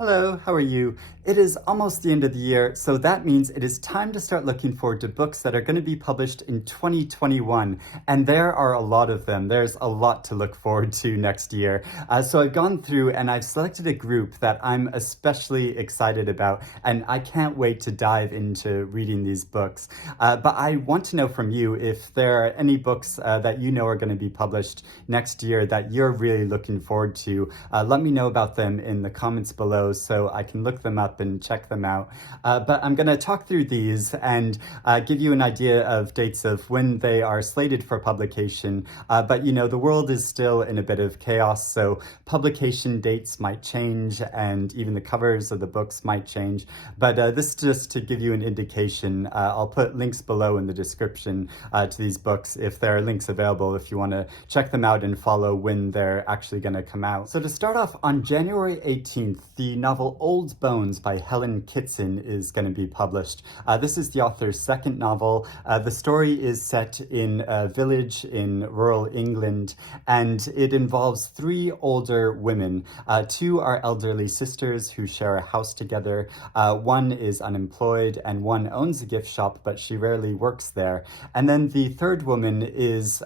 Hello, how are you? It is almost the end of the year, so that means it is time to start looking forward to books that are going to be published in 2021. And there are a lot of them. There's a lot to look forward to next year. So I've gone through and I've selected a group that I'm especially excited about, and I can't wait to dive into reading these books. But I want to know from you if there are any books that you know are going to be published next year that you're really looking forward to. Let me know about them in the comments below so I can look them up and check them out. But I'm going to talk through these and give you an idea of dates of when they are slated for publication. But you know, the world is still in a bit of chaos, so publication dates might change and even the covers of the books might change. But this is just to give you an indication. I'll put links below in the description to these books if there are links available if you want to check them out and follow when they're actually going to come out. So to start off, on January 18th, the novel Old Bones by Helen Kitson is going to be published. This is the author's second novel. The story is set in a village in rural England, and it involves three older women. Two are elderly sisters who share a house together. One is unemployed and one owns a gift shop, but she rarely works there. And then the third woman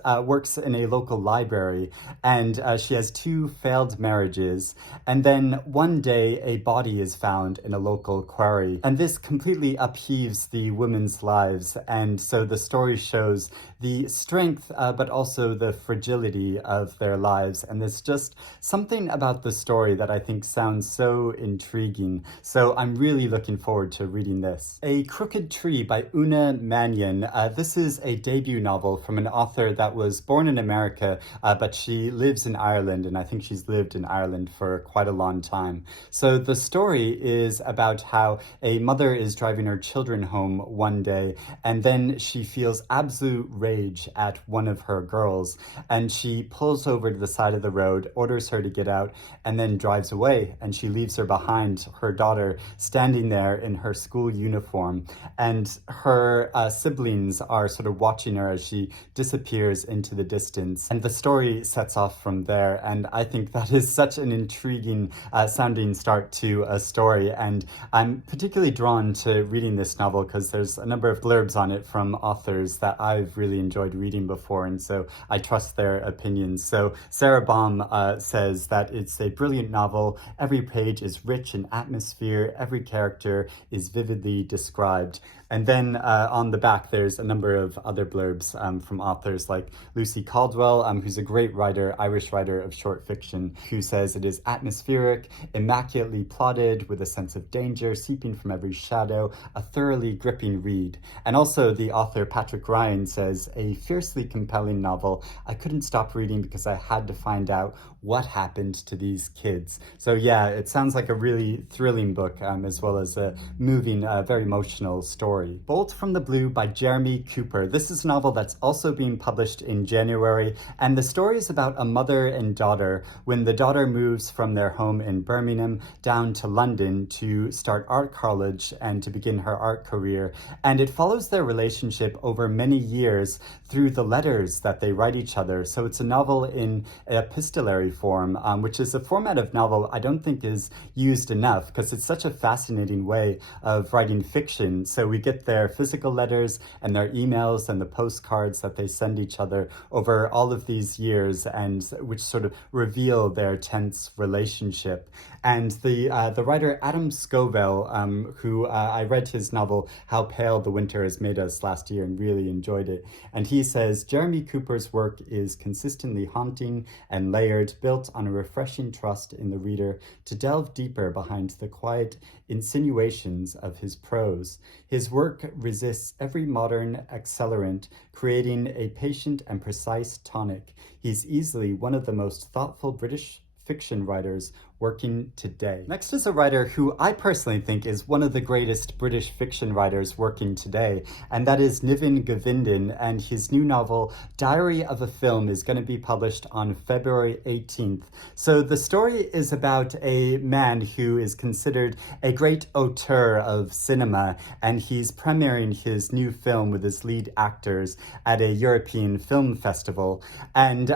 works in a local library, and she has two failed marriages. And then one day a body is found in a local quarry, and this completely upheaves the women's lives. And so the story shows the strength but also the fragility of their lives, and there's just something about the story that I think sounds so intriguing. So I'm really looking forward to reading this. A Crooked Tree by Una Mannion. This is a debut novel from an author that was born in America, but she lives in Ireland, and I think she's lived in Ireland for quite a long time. So the story is about how a mother is driving her children home one day, and then she feels absolute rage at one of her girls, and she pulls over to the side of the road, orders her to get out, and then drives away, and she leaves her behind, her daughter, standing there in her school uniform, and her siblings are sort of watching her as she disappears into the distance. And the story sets off from there, and I think that is such an intriguing sounding start to a story, and I'm particularly drawn to reading this novel because there's a number of blurbs on it from authors that I've really enjoyed reading before, and so I trust their opinions. So Sarah Baum says that it's a brilliant novel. Every page is rich in atmosphere. Every character is vividly described. And then on the back, there's a number of other blurbs from authors like Lucy Caldwell, who's a great writer, Irish writer of short fiction, who says it is atmospheric, immaculately plotted, with a sense of danger seeping from every shadow, a thoroughly gripping read. And also the author Patrick Ryan says, a fiercely compelling novel. I couldn't stop reading because I had to find out what happened to these kids. So yeah, it sounds like a really thrilling book, as well as a moving, very emotional story. Bolt from the Blue by Jeremy Cooper. This is a novel that's also being published in January, and the story is about a mother and daughter when the daughter moves from their home in Birmingham down to London to start art college and to begin her art career. And it follows their relationship over many years through the letters that they write each other. So it's a novel in epistolary form, which is a format of novel I don't think is used enough because it's such a fascinating way of writing fiction. So we get their physical letters and their emails and the postcards that they send each other over all of these years, and which sort of reveal their tense relationship. And the writer Adam Scovell, who I read his novel How Pale the Winter Has Made Us last year and really enjoyed it. And he says, Jeremy Cooper's work is consistently haunting and layered, built on a refreshing trust in the reader to delve deeper behind the quiet insinuations of his prose. His work resists every modern accelerant, creating a patient and precise tonic. He's easily one of the most thoughtful British fiction writers working today. Next is a writer who I personally think is one of the greatest British fiction writers working today, and that is Niven Govinden, and his new novel, Diary of a Film, is going to be published on February 18th. So the story is about a man who is considered a great auteur of cinema, and he's premiering his new film with his lead actors at a European film festival. And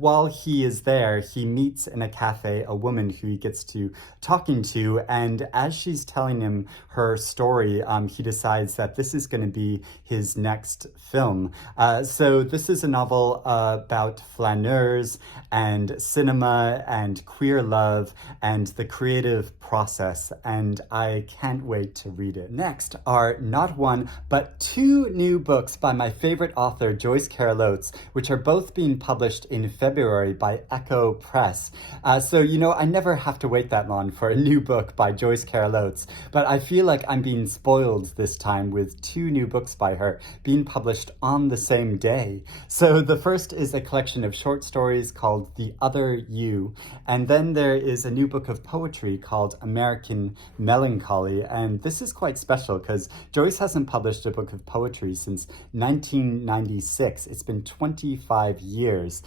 while he is there, he meets an cafe a woman who he gets to talking to, and as she's telling him her story, he decides that this is going to be his next film. So this is a novel about flaneurs and cinema and queer love and the creative process, and I can't wait to read it. Next are not one, but two new books by my favorite author, Joyce Carol Oates, which are both being published in February by Echo Press. So, I never have to wait that long for a new book by Joyce Carol Oates, but I feel like I'm being spoiled this time with two new books by her being published on the same day. So the first is a collection of short stories called The Other You, and then there is a new book of poetry called American Melancholy, and this is quite special because Joyce hasn't published a book of poetry since 1996. It's been 25 years.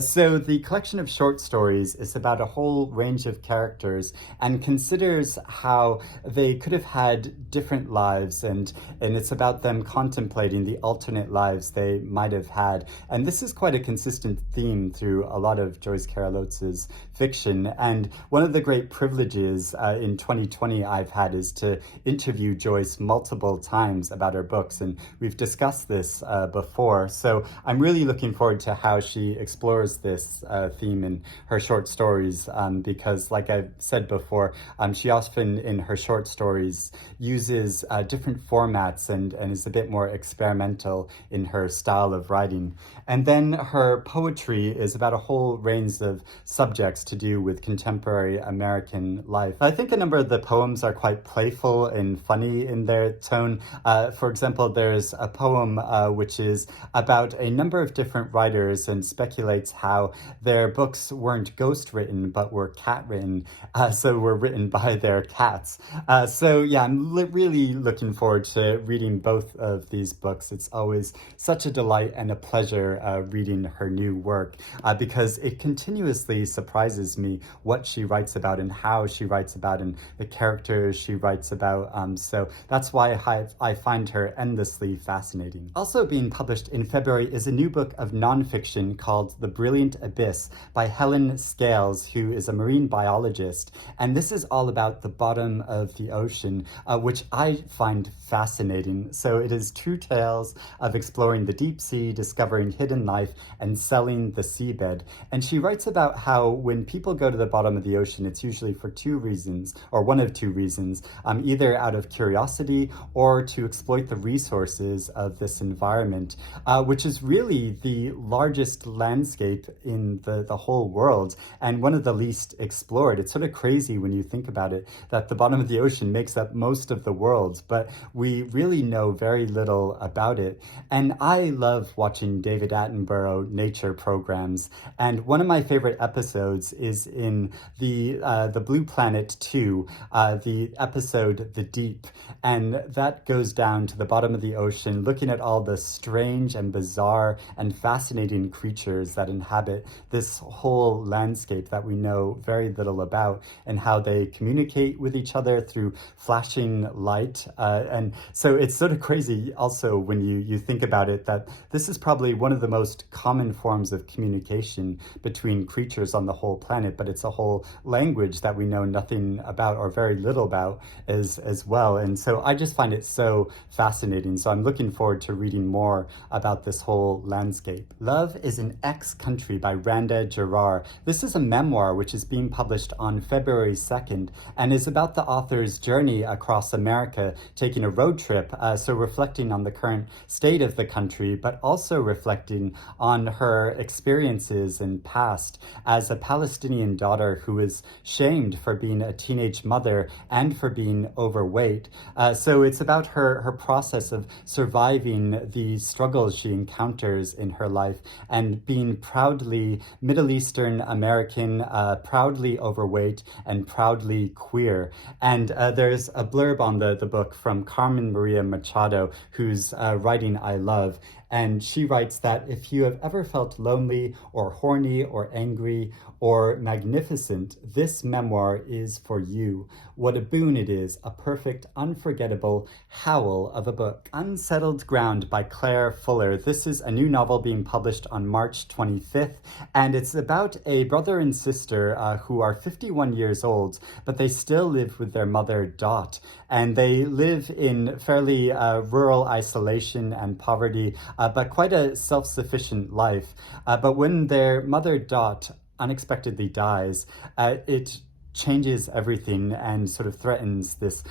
So the collection of short stories is about a whole range of characters and considers how they could have had different lives, and it's about them contemplating the alternate lives they might have had. And this is quite a consistent theme through a lot of Joyce Carol Oates' fiction. And one of the great privileges in 2020 I've had is to interview Joyce multiple times about her books, and we've discussed this before. So I'm really looking forward to how she explores this theme in her short stories, because like I've said before, she often in her short stories uses different formats and is a bit more experimental in her style of writing. And then her poetry is about a whole range of subjects to do with contemporary American life. I think a number of the poems are quite playful and funny in their tone. For example, there's a poem which is about a number of different writers and speculates how their books weren't ghost written but were cat written, so were written by their cats. So yeah, I'm really looking forward to reading both of these books. It's always such a delight and a pleasure reading her new work, because it continuously surprises me what she writes about and how she writes about and the characters she writes about. So that's why I find her endlessly fascinating. Also being published in February is a new book of nonfiction called The Brilliant Abyss by Helen Scales, who is a marine biologist. And this is all about the bottom of the ocean, which I find fascinating. So it is true tales of exploring the deep sea, discovering hidden life, and selling the seabed. And she writes about how when people go to the bottom of the ocean, it's usually for two reasons, or one of two reasons, either out of curiosity or to exploit the resources of this environment, which is really the largest landscape in the whole world and one of the least explored. It's sort of crazy when you think about it, that the bottom of the ocean makes up most of the world, but we really know very little about it. And I love watching David Attenborough nature programs, and one of my favorite episodes is in the Blue Planet 2, the episode The Deep, and that goes down to the bottom of the ocean, looking at all the strange and bizarre and fascinating creatures that inhabit this whole landscape that we know very little about, and how they communicate with each other through flashing light. And so it's sort of crazy also when you think about it, that this is probably one of the most common forms of communication between creatures on the whole planet, but it's a whole language that we know nothing about or very little about as well. And so I just find it so fascinating. So I'm looking forward to reading more about this whole landscape. Love is an Ex-Country by Randa, Jarrar. This is a memoir which is being published on February 2nd and is about the author's journey across America, taking a road trip, so reflecting on the current state of the country, but also reflecting on her experiences and past as a Palestinian daughter who is shamed for being a teenage mother and for being overweight. So it's about her process of surviving the struggles she encounters in her life and being proudly Middle Eastern American, proudly overweight, and proudly queer. And there's a blurb on the book from Carmen Maria Machado, whose writing I love. And she writes that if you have ever felt lonely or horny or angry or magnificent, this memoir is for you. What a boon it is, a perfect, unforgettable howl of a book. Unsettled Ground by Claire Fuller. This is a new novel being published on March 25th, and it's about a brother and sister who are 51 years old, but they still live with their mother, Dot. And they live in fairly rural isolation and poverty, but quite a self-sufficient life. But when their mother, Dot, unexpectedly dies, it changes everything and sort of threatens this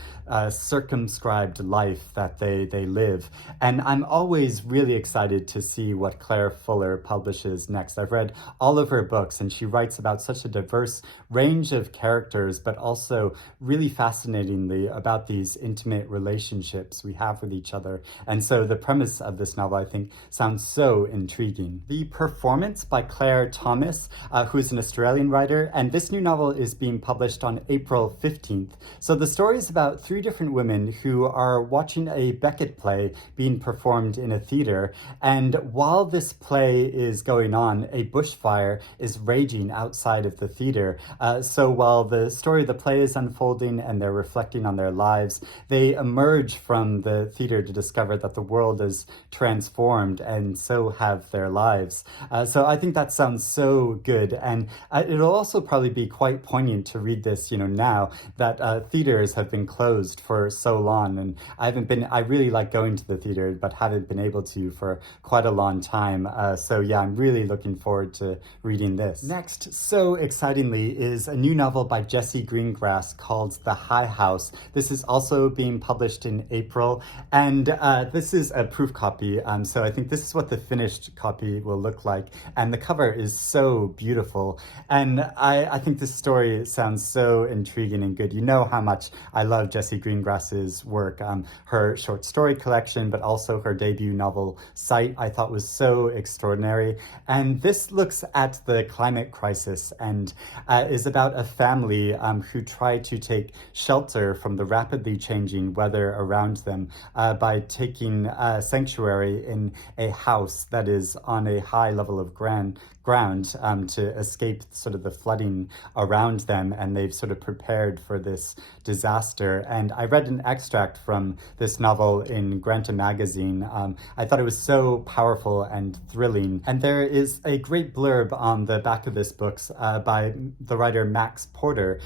circumscribed life that they live. And I'm always really excited to see what Claire Fuller publishes next. I've read all of her books, and she writes about such a diverse range of characters, but also really fascinatingly about these intimate relationships we have with each other. And so the premise of this novel, I think, sounds so intriguing. The Performance by Claire Thomas, who's an Australian writer, and this new novel is being published on April 15th. So the story is about three different women who are watching a Beckett play being performed in a theater, and while this play is going on, a bushfire is raging outside of the theater. So while the story of the play is unfolding and they're reflecting on their lives, they emerge from the theater to discover that the world is transformed, and so have their lives. So I think that sounds so good, and it'll also probably be quite poignant to read this, now that theaters have been closed for so long, and I really like going to the theater, but haven't been able to for quite a long time. So yeah, I'm really looking forward to reading this. Next, so excitingly, is a new novel by Jessie Greengrass called The High House. This is also being published in April, and this is a proof copy, so I think this is what the finished copy will look like, and the cover is so beautiful, and I think this story sounds so intriguing and good. You know how much I love Jessie Greengrass's work. Her short story collection, but also her debut novel, Sight, I thought was so extraordinary. And this looks at the climate crisis and is about a family who try to take shelter from the rapidly changing weather around them by taking sanctuary in a house that is on a high level of ground to escape sort of the flooding around them, and they've sort of prepared for this disaster. And I read an extract from this novel in Granta magazine. I thought it was so powerful and thrilling. And there is a great blurb on the back of this book by the writer Max Porter,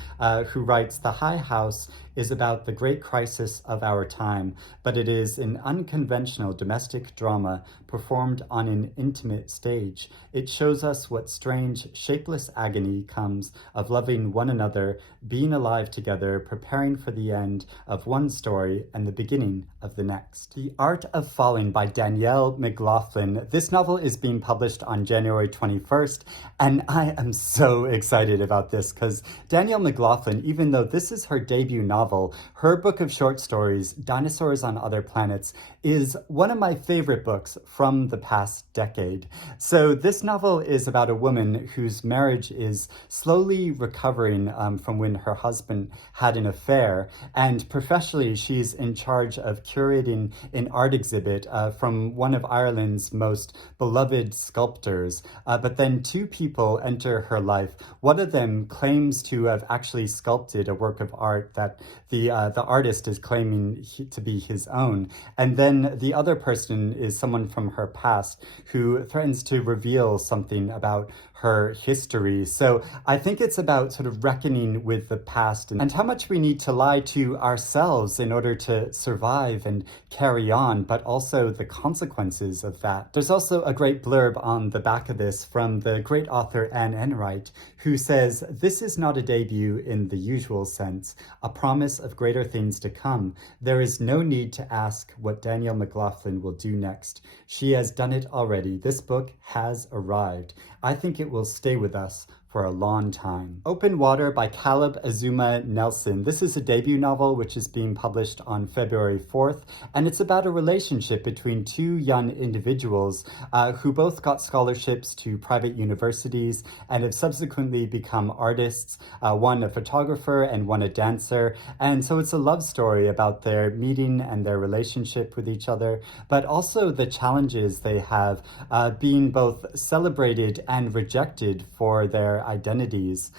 who writes, "The High House is about the great crisis of our time, but it is an unconventional domestic drama performed on an intimate stage. It shows us what strange, shapeless agony comes of loving one another, being alive together, preparing for the end of one story and the beginning of the next." The Art of Falling by Danielle McLaughlin. This novel is being published on January 21st, and I am so excited about this because Danielle McLaughlin, even though this is her debut novel, her book of short stories, Dinosaurs on Other Planets, is one of my favorite books from the past decade. So this novel is about a woman whose marriage is slowly recovering from when her husband had an affair, and professionally she's in charge of curating an art exhibit from one of Ireland's most beloved sculptors. But then two people enter her life. One of them claims to have actually sculpted a work of art that the artist is claiming to be his own. And then the other person is someone from her past who threatens to reveal something about her history. So I think it's about sort of reckoning with the past and how much we need to lie to ourselves in order to survive and carry on, but also the consequences of that. There's also a great blurb on the back of this from the great author Anne Enright, who says, "This is not a debut in the usual sense, a promise of greater things to come. There is no need to ask what Danielle McLaughlin will do next. She has done it already. This book has arrived. I think it will stay with us for a long time. Open Water by Caleb Azumah Nelson. This is a debut novel which is being published on February 4th, and it's about a relationship between two young individuals who both got scholarships to private universities and have subsequently become artists, one a photographer and one a dancer. And so it's a love story about their meeting and their relationship with each other, but also the challenges they have being both celebrated and rejected for their identities.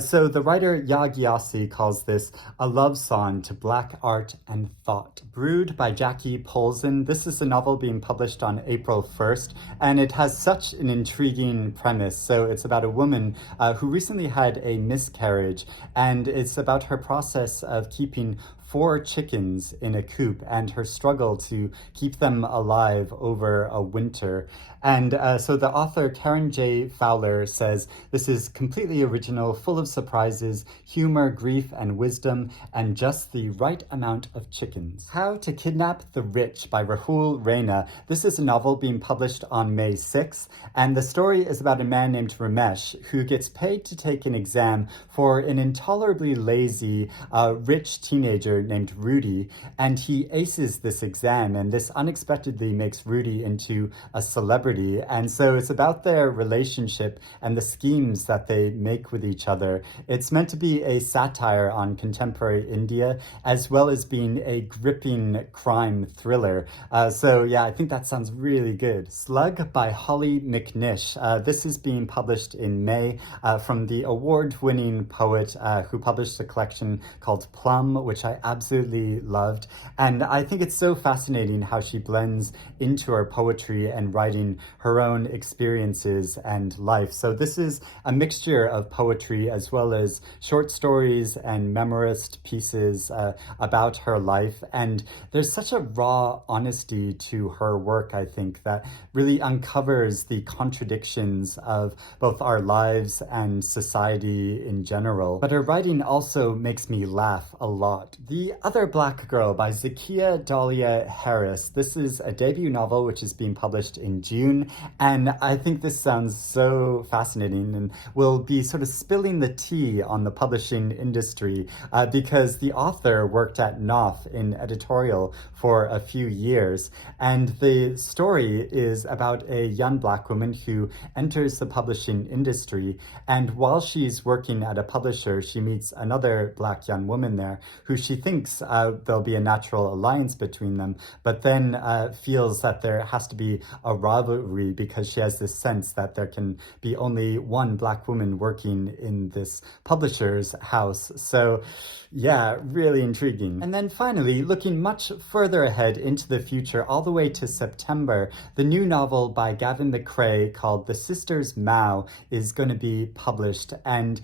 So the writer Jessie calls this a love song to black art and thought. Brewed by Zakiya Polzin. This is a novel being published on April 1st, and it has such an intriguing premise. So it's about a woman who recently had a miscarriage, and it's about her process of keeping 4 chickens in a coop and her struggle to keep them alive over a winter. And so the author, Karen J. Fowler, says this is completely original, full of surprises, humor, grief, and wisdom, and just the right amount of chickens. How to Kidnap the Rich by Rahul Raina. This is a novel being published on May 6th, and the story is about a man named Ramesh who gets paid to take an exam for an intolerably lazy, rich teenager named Rudy, and he aces this exam, and this unexpectedly makes Rudy into a celebrity. And so it's about their relationship and the schemes that they make with each other. It's meant to be a satire on contemporary India, as well as being a gripping crime thriller. So yeah, I think that sounds really good. Slug by Hollie McNish. This is being published in May from the award-winning poet who published a collection called Plum, which I absolutely loved. And I think it's so fascinating how she blends into her poetry and writing her own experiences and life. So this is a mixture of poetry as well as short stories and memoirist pieces about her life. And there's such a raw honesty to her work, I think, that really uncovers the contradictions of both our lives and society in general. But her writing also makes me laugh a lot. The Other Black Girl by Zakiya Dahlia Harris. This is a debut novel which is being published in June, and I think this sounds so fascinating and will be sort of spilling the tea on the publishing industry because the author worked at Knopf in editorial for a few years, and the story is about a young Black woman who enters the publishing industry, and while she's working at a publisher, she meets another Black young woman there who she thinks there'll be a natural alliance between them, but then feels that there has to be a rivalry because she has this sense that there can be only one Black woman working in this publisher's house. So yeah, really intriguing. And then finally, looking much further ahead into the future, all the way to September, the new novel by Gavin McRae called The Sisters Mao is going to be published. And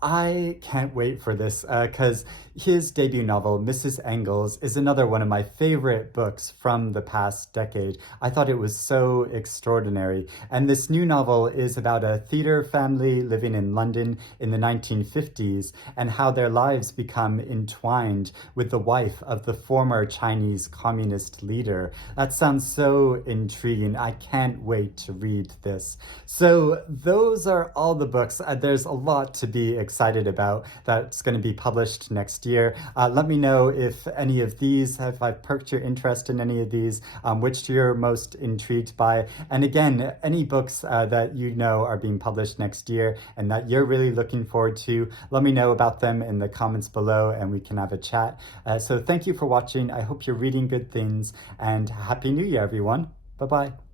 I can't wait for this because his debut novel, Mrs. Engels, is another one of my favorite books from the past decade. I thought it was so extraordinary. And this new novel is about a theater family living in London in the 1950s and how their lives become entwined with the wife of the former Chinese communist leader. That sounds so intriguing. I can't wait to read this. So those are all the books. There's a lot to be excited about that's going to be published next year. Let me know if any of these, if I've perked your interest in any of these, which you're most intrigued by. And again, any books that you know are being published next year and that you're really looking forward to, let me know about them in the comments below and we can have a chat. So thank you for watching. I hope you're reading good things, and Happy New Year, everyone. Bye-bye.